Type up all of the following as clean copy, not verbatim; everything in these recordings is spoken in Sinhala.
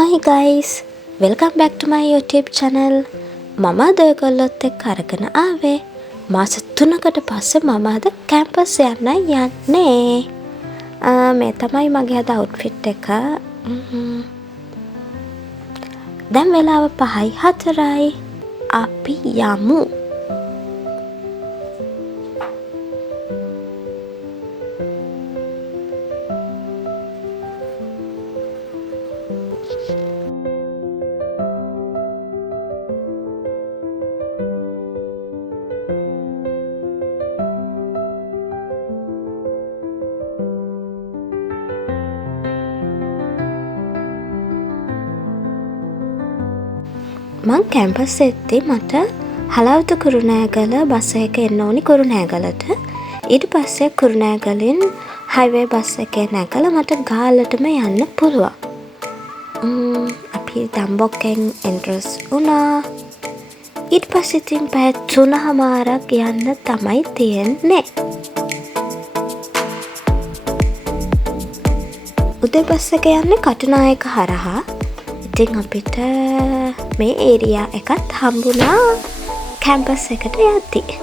Hi guys, welcome back to my YouTube channel. මම අද ඔයගොල්ලොත් එක්ක අරගෙන ආවේ මාස 3කට පස්සේ මම අද කැම්පස් යන්න යන්නේ. මේ තමයි මගේ අද outfit එක. දැන් වෙලාව 5:04යි. අපි යමු. මං කැම්පස් එද්දී මට හලවතු කුරුණෑගල බස් එක එන්න ඕනි කුරුණෑගලට. ඊට පස්සේ කුරුණෑගලින් හයිවේ බස් එකේ නැගලා මට ගාල්ලටම යන්න පුළුවන්. අපි දම්බොක්කෙන් එන්ට්‍රස් වුණා. ඊට පස්සේ ඉතින් පැය 3:00මාරක් යන්න තමයි තියෙන්නේ. උදේ බස් එක යන්නේ කටුනායක හරහා. ඉතින් අපිට මේ ඒරියා එකත් හම්බුණා කැම්පස් එකට යද්දී.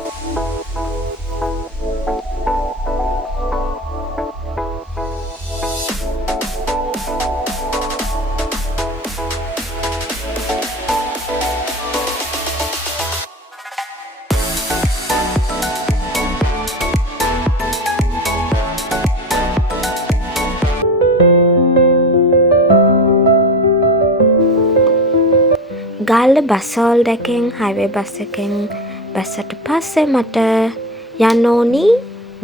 ගාල්ල බස්වල් දෙකෙන් හයිවේ බස් එකෙන් බැස්සට පස්සේ මට යන්න ඕනි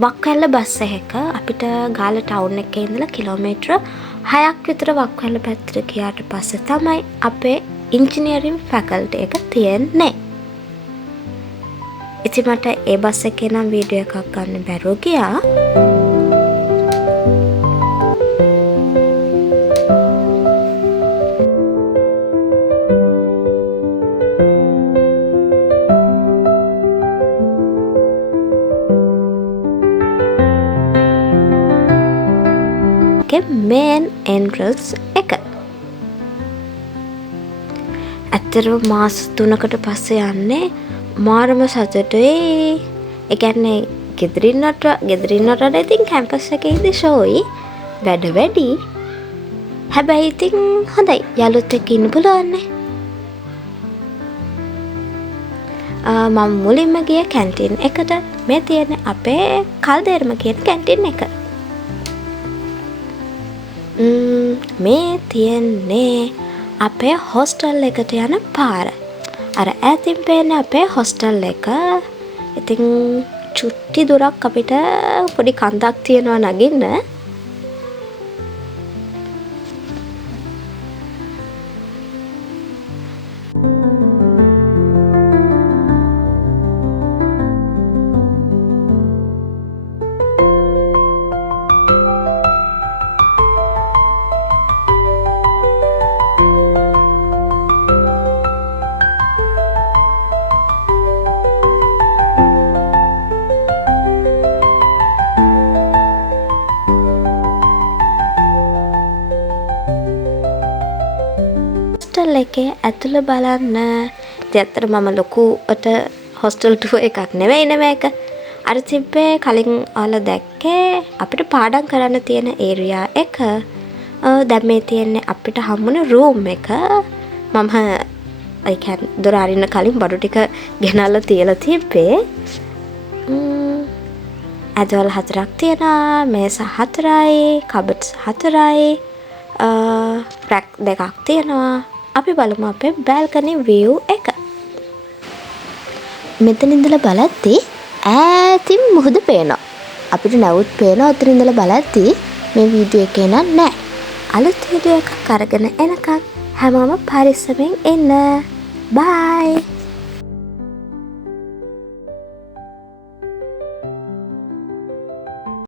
වක්වැල්ල බස් එක. අපිට ගාල්ල ටවුන් එකේ ඉඳලා කිලෝමීටර 6ක් විතර වක්වැල්ල පැත්තට ගියාට පස්සේ තමයි අපේ ඉංජිනේරින් ෆැකල්ටි එක තියෙන්නේ. ඉතින් මට ඒ බස් එකේ නම් වීඩියෝ එකක් ගන්න බැරුව ගියා. මේන් එන්ට්‍රන්ස් එක. ඇත්තටම මාස 3කට පස්සේ යන්නේ මාරම සතුටුයි. ඒ කියන්නේ ගෙදරින්නට ඉතින් කැම්පස් එකේ ඉඳි ෂෝයි වැඩ වැඩි. හැබැයි ඉතින් හොඳයි යාළුවොත් එක්ක ඉන්න පුළුවන්නේ. මම මුලින්ම ගිය කැන්ටින් එකට. මේ තියෙන්නේ අපේ කල්දේරම කියන කැන්ටින් එක. මේ තියෙන්නේ අපේ හොස්ටල් එකට යන පාර. අර ඈතින් පේන්නේ අපේ හොස්ටල් එක. ඉතින් චුට්ටි දුරක් අපිට පොඩි කන්දක් තියෙනවා නගින්න. හොස්ටල් එකේ ඇතුළ බලන්න. ඉතින් ඇත්තට මම ලොකුවට හොස්ටල් ටුවර් එකක් නෙවෙයි මේක. අර තිබ්බේ කලින් ඔයාලා දැක්කේ අපිට පාඩම් කරන්න තියෙන ඒරියා එක. දැන් මේ තියෙන්නේ අපිට හම්බුන රූම් එක. මම ඒ කියන්නේ දොර අරින්න කලින් බඩු ටික ගෙනල්ලා තියලා තිබ්බේ. ඇදවල 4ක් තියෙනවා. මේස 4යි, කබඩ්ස් 4යි, රැක් 2ක් තියෙනවා. අපි බලමු අපේ බැල්කනි view එක. මෙතන ඉඳලා බලද්දී ඈතින් මුහුද පේනවා. අපිට නැවුත් පේනවා. අතන ඉඳලා බලද්දී මේ වීඩියෝ එකේ නෑ. අලුත් වීඩියෝ එකක් අරගෙන එනකන් හැමෝම පරිස්සමෙන් ඉන්න. බයි.